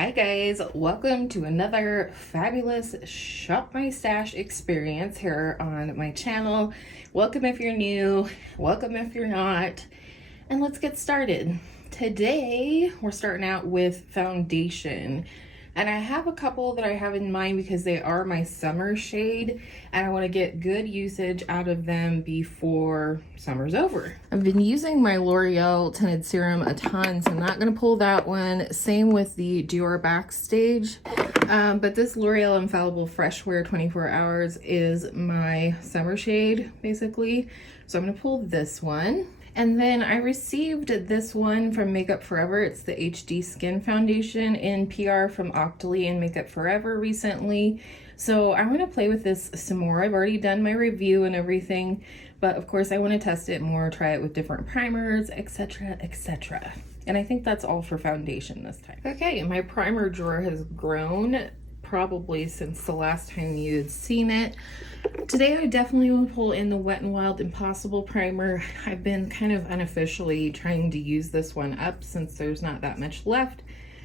Hi guys, welcome to another fabulous Shop My Stash experience here on my channel. Welcome if you're new, welcome if you're not, and let's get started. Today we're starting out with foundation, and I have a couple that I have in mind because they are my summer shade and I want to get good usage out of them before summer's over. I've been using my L'Oreal Tinted Serum a ton, so I'm not going to pull that one. Same with the Dior Backstage, but this L'Oreal Infallible Fresh Wear 24 Hours is my summer shade basically, so I'm going to pull this one. And then I received this one from Makeup Forever. It's the HD Skin Foundation in PR from Octoly and Makeup Forever recently. So I want to play with this some more. I've already done my review and everything, but of course I want to test it more, try it with different primers, etc, etc. And I think that's all for foundation this time. Okay, my primer drawer has grown probably since the last time you had seen it. Today I definitely want to pull in the Wet n Wild Impossible primer. I've been kind of unofficially trying to use this one up since there's not that much left,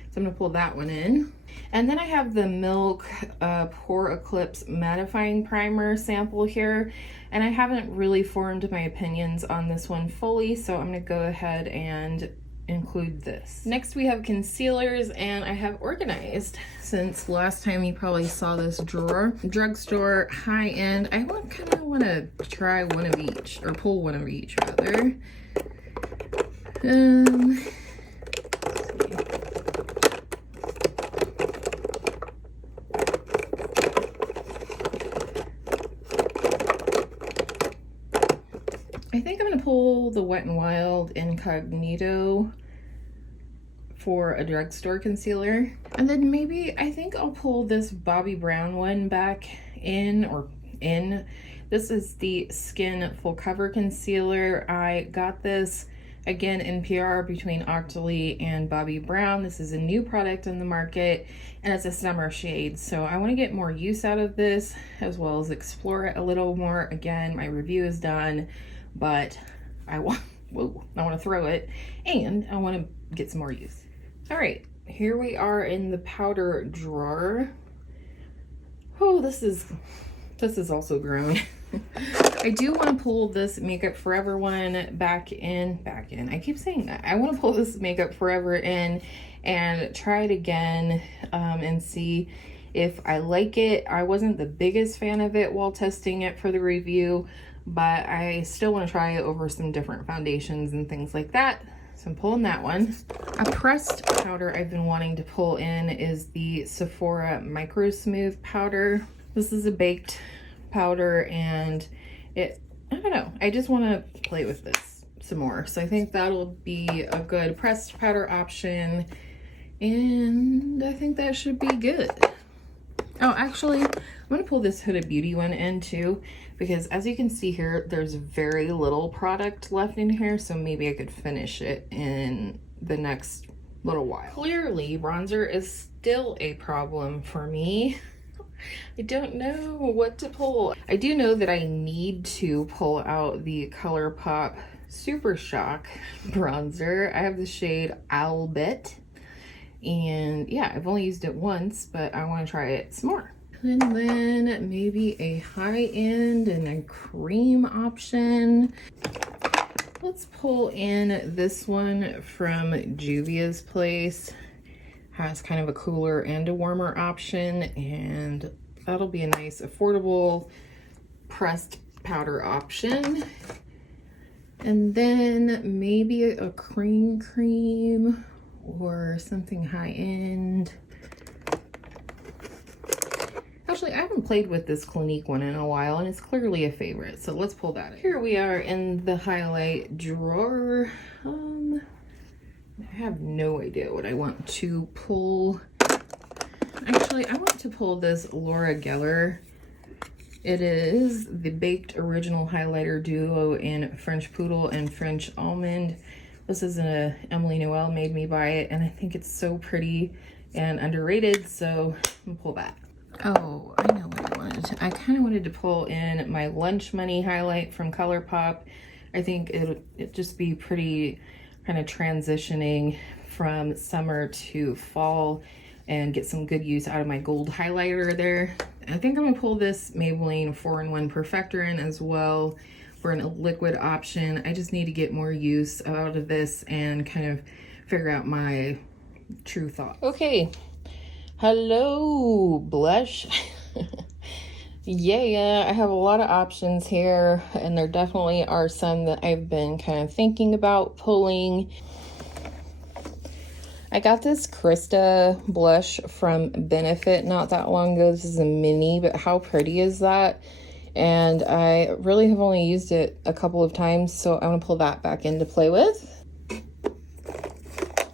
so I'm going to pull that one in. And then I have the Milk Pore Eclipse Mattifying Primer sample here, and I haven't really formed my opinions on this one fully, so I'm going to go ahead and include this. Next we have concealers, and I have organized since last time you probably saw this drawer. Drugstore, high-end. I kind of want to try one of each, or pull one of each rather. I think I'm going to pull the Wet n Wild Incognito for a drugstore concealer. And then maybe I think I'll pull this Bobbi Brown one back in. This is the Skin Full Cover Concealer. I got this again in PR between Octoly and Bobbi Brown. This is a new product in the market and it's a summer shade, so I want to get more use out of this as well as explore it a little more. Again, my review is done, but I want to throw it and I want to get some more use. All right, here we are in the powder drawer. Oh, this is also grown. I do want to pull this Makeup Forever one back in. I keep saying that. I want to pull this Makeup Forever in and try it again and see if I like it. I wasn't the biggest fan of it while testing it for the review, but I still want to try it over some different foundations and things like that. So I'm pulling that one. A pressed powder I've been wanting to pull in is the Sephora Micro Smooth powder. This is a baked powder and I don't know, I just want to play with this some more. So I think that'll be a good pressed powder option, and I think that should be good. Oh, actually, I'm going to pull this Huda Beauty one in too, because as you can see here, there's very little product left in here, so maybe I could finish it in the next little while. Clearly, bronzer is still a problem for me. I don't know what to pull. I do know that I need to pull out the ColourPop Super Shock bronzer. I have the shade Owl Bit, and yeah, I've only used it once, but I want to try it some more. And then maybe a high-end and a cream option. Let's pull in this one from Juvia's Place. Has kind of a cooler and a warmer option, and that'll be a nice affordable pressed powder option. And then maybe a cream or something high-end. Actually, I haven't played with this Clinique one in a while, and it's clearly a favorite, so let's pull that in. Here we are in the highlight drawer. I have no idea what I want to pull. Actually, I want to pull this Laura Geller. It is the Baked Original Highlighter Duo in French Poodle and French Almond. This is a Emily Noel made me buy it, and I think it's so pretty and underrated, so I'm gonna pull that. Oh, I know what I wanted. I kind of wanted to pull in my Lunch Money highlight from ColourPop. I think it'd just be pretty kind of transitioning from summer to fall. and get some good use out of my gold highlighter there. I think I'm gonna pull this Maybelline 4-in-1 Perfector in as well for a liquid option. I just need to get more use out of this and kind of figure out my true thought. Okay, hello blush. Yeah, I have a lot of options here, and there definitely are some that I've been kind of thinking about pulling. I got this Krista blush from Benefit not that long ago. This is a mini, but how pretty is that? And I really have only used it a couple of times, so I'm gonna pull that back in to play with.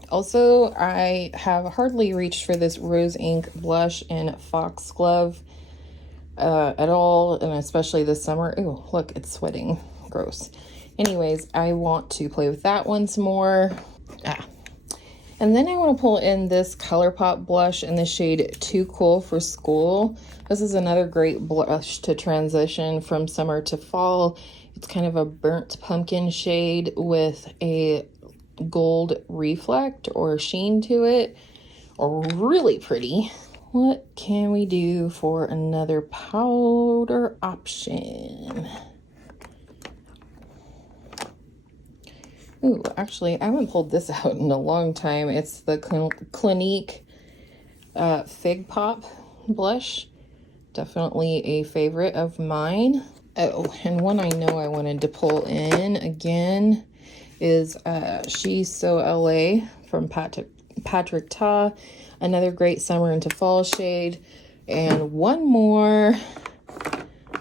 Also, I have hardly reached for this Rose Ink blush in Foxglove at all, and especially this summer. Oh, look, it's sweating. Gross. Anyways, I want to play with that once more. And then I want to pull in this ColourPop blush in the shade Too Cool for School. This is another great blush to transition from summer to fall. It's kind of a burnt pumpkin shade with a gold reflect or sheen to it. Really pretty. What can we do for another powder option? Ooh, actually, I haven't pulled this out in a long time. It's the Clinique Fig Pop Blush. Definitely a favorite of mine. Oh, and one I know I wanted to pull in again is She's So LA from Patrick Ta. Another great summer into fall shade. And one more.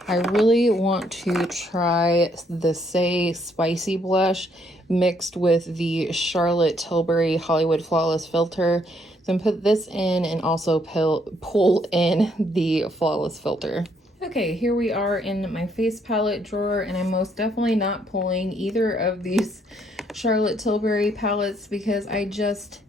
I really want to try the Say Spicy blush mixed with the Charlotte Tilbury Hollywood Flawless filter. So I'm gonna put this in and also pull in the Flawless filter. Okay, here we are in my face palette drawer, and I'm most definitely not pulling either of these Charlotte Tilbury palettes because I've just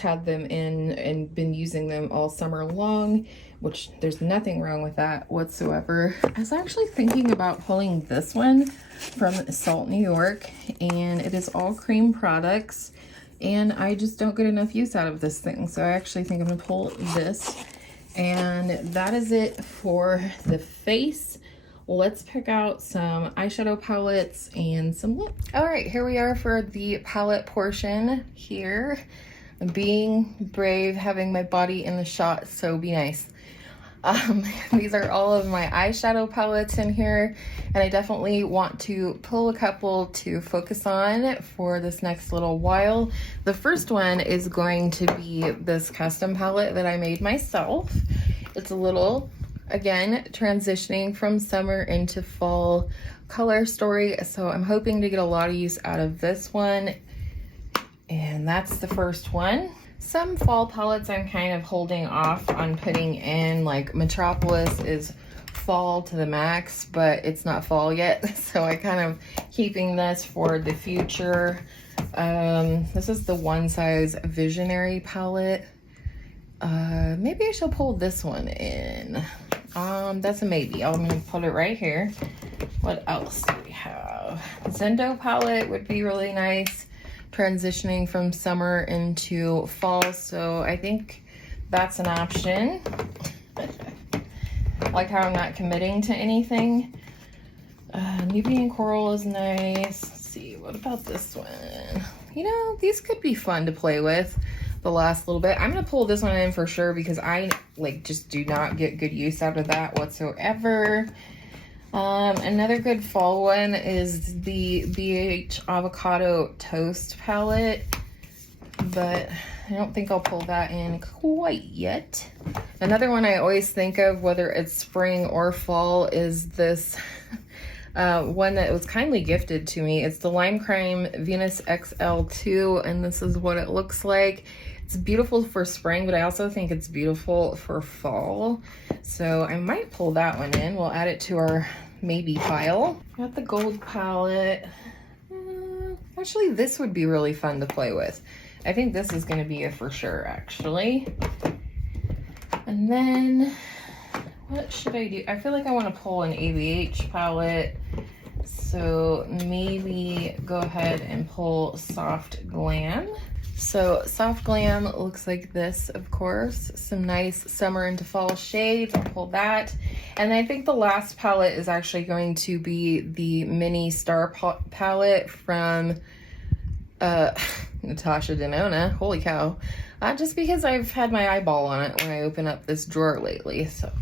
had them in and been using them all summer long, which there's nothing wrong with that whatsoever. I was actually thinking about pulling this one from Salt New York, and it is all cream products, and I just don't get enough use out of this thing. So I actually think I'm gonna pull this, and that is it for the face. Let's pick out some eyeshadow palettes and some lip. All right, here we are for the palette portion here. I'm being brave, having my body in the shot, so be nice. These are all of my eyeshadow palettes in here, and I definitely want to pull a couple to focus on for this next little while. The first one is going to be this custom palette that I made myself. It's a little, again, transitioning from summer into fall color story, so I'm hoping to get a lot of use out of this one, and that's the first one. Some fall palettes I'm kind of holding off on putting in, like Metropolis is fall to the max, but it's not fall yet, so I kind of keeping this for the future. This is the One Size Visionary palette. Maybe I shall pull this one in. That's a maybe. I'm gonna put it right here. What else do we have? Zendo Palette would be really nice, transitioning from summer into fall, so I think that's an option. Like how I'm not committing to anything. Nubian Coral is nice. Let's see, what about this one? You know, these could be fun to play with the last little bit. I'm gonna pull this one in for sure because I just do not get good use out of that whatsoever. Another good fall one is the BH Avocado Toast palette, but I don't think I'll pull that in quite yet. Another one I always think of, whether it's spring or fall, is this one that was kindly gifted to me. It's the Lime Crime Venus XL2, and this is what it looks like. It's beautiful for spring, but I also think it's beautiful for fall. So I might pull that one in. We'll add it to our maybe pile. Got the gold palette. Actually, this would be really fun to play with. I think this is going to be a for sure, actually. And then what should I do? I feel like I want to pull an ABH palette. So maybe go ahead and pull Soft Glam. So Soft Glam looks like this, of course. Some nice summer into fall shades. I'll pull that. And I think the last palette is actually going to be the Mini Star palette from Natasha Denona. Holy cow. Just because I've had my eyeball on it when I open up this drawer lately. So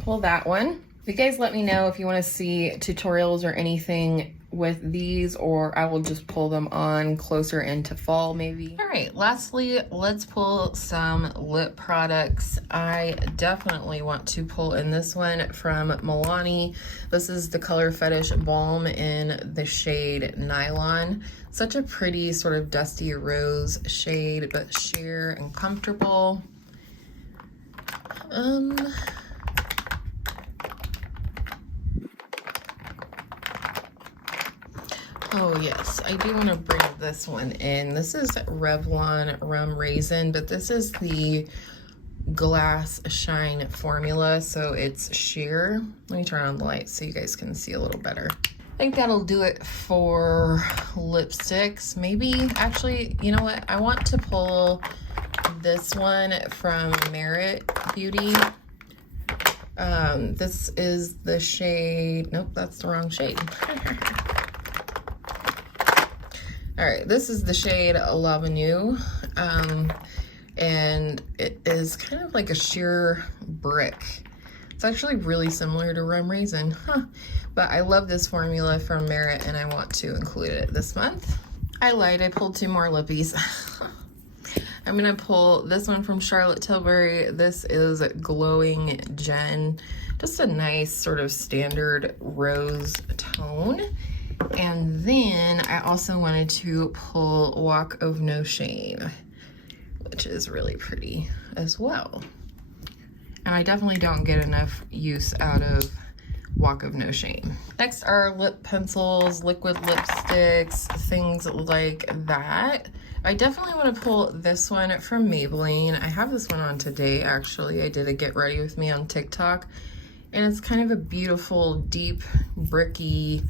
pull that one. You guys let me know if you want to see tutorials or anything with these, or I will just pull them on closer into fall maybe. All right, lastly, let's pull some lip products. I definitely want to pull in this one from Milani. This is the Color Fetish Balm in the shade Nylon. Such a pretty sort of dusty rose shade, but sheer and comfortable. Oh yes, I do want to bring this one in. This is Revlon Rum Raisin, but this is the Glass Shine formula, so it's sheer. Let me turn on the light so you guys can see a little better. I think that'll do it for lipsticks. Maybe, actually, you know what? I want to pull this one from Merit Beauty. This is the shade, nope, that's the wrong shade. All right, this is the shade L'Avenue, and it is kind of like a sheer brick. It's actually really similar to Rum Raisin, but I love this formula from Merit and I want to include it this month. I lied, I pulled two more lippies. I'm gonna pull this one from Charlotte Tilbury. This is Glowing Gen, just a nice sort of standard rose tone. And then I also wanted to pull Walk of No Shame, which is really pretty as well. And I definitely don't get enough use out of Walk of No Shame. Next are lip pencils, liquid lipsticks, things like that. I definitely want to pull this one from Maybelline. I have this one on today, actually. I did a Get Ready With Me on TikTok. And it's kind of a beautiful, deep, bricky,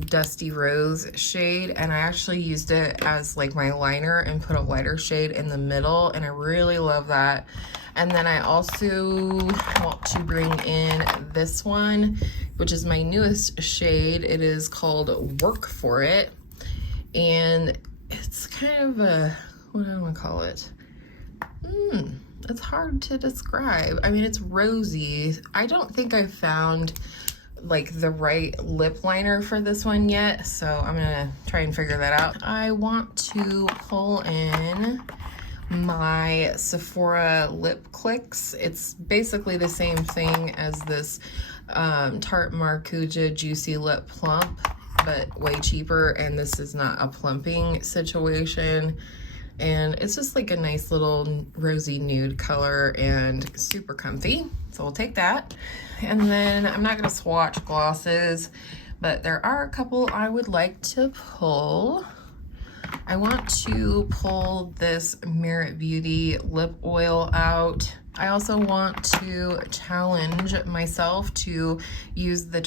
dusty rose shade, and I actually used it as like my liner and put a lighter shade in the middle, and I really love that. And then I also want to bring in this one, which is my newest shade. It is called Work For It, and it's kind of a, what do I want to call it? It's hard to describe. I mean, it's rosy. I don't think I've found like the right lip liner for this one yet, so I'm gonna try and figure that out. I want to pull in my Sephora Lip Clicks. It's basically the same thing as this Tarte Maracuja Juicy Lip Plump, but way cheaper, and this is not a plumping situation. And it's just like a nice little rosy nude color and super comfy. So we'll take that. And then I'm not gonna swatch glosses, but there are a couple I would like to pull. I want to pull this Merit Beauty lip oil out. I also want to challenge myself to use the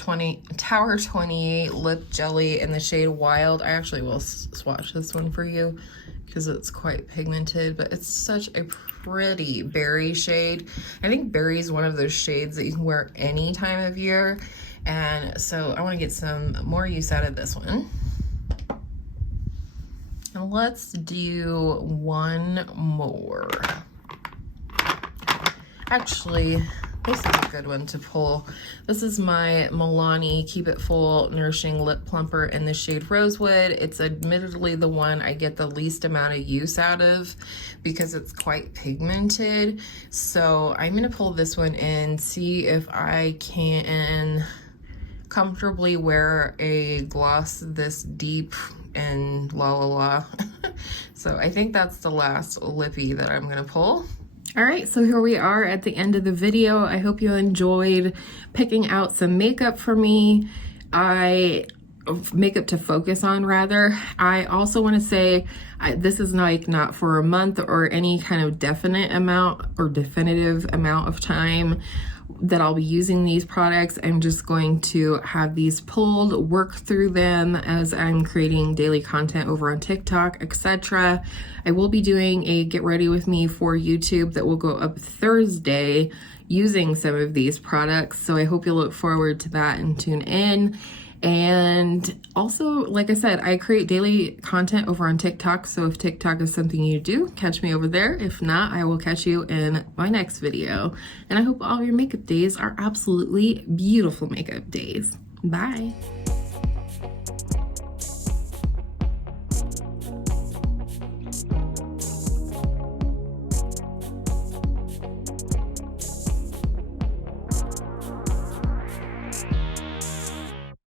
Tower 28 lip jelly in the shade Wild. I actually will swatch this one for you because it's quite pigmented, but it's such a pretty berry shade. I think berry is one of those shades that you can wear any time of year, and so I want to get some more use out of this one. And let's do one more. Actually, this is a good one to pull. This is my Milani Keep It Full Nourishing Lip Plumper in the shade Rosewood. It's admittedly the one I get the least amount of use out of because it's quite pigmented. So I'm gonna pull this one in, see if I can comfortably wear a gloss this deep and la la la. So I think that's the last lippy that I'm gonna pull. All right, so here we are at the end of the video. I hope you enjoyed picking out some makeup for me. Makeup to focus on, rather. I also want to say this is like not for a month or any kind of definite amount or definitive amount of time. that I'll be using these products. I'm just going to have these pulled, work through them as I'm creating daily content over on TikTok, etc. I will be doing a get ready with me for YouTube that will go up Thursday using some of these products. So I hope you'll look forward to that and tune in. And also, like I said, I create daily content over on TikTok. So if TikTok is something you do, catch me over there. If not, I will catch you in my next video. And I hope all your makeup days are absolutely beautiful makeup days. Bye.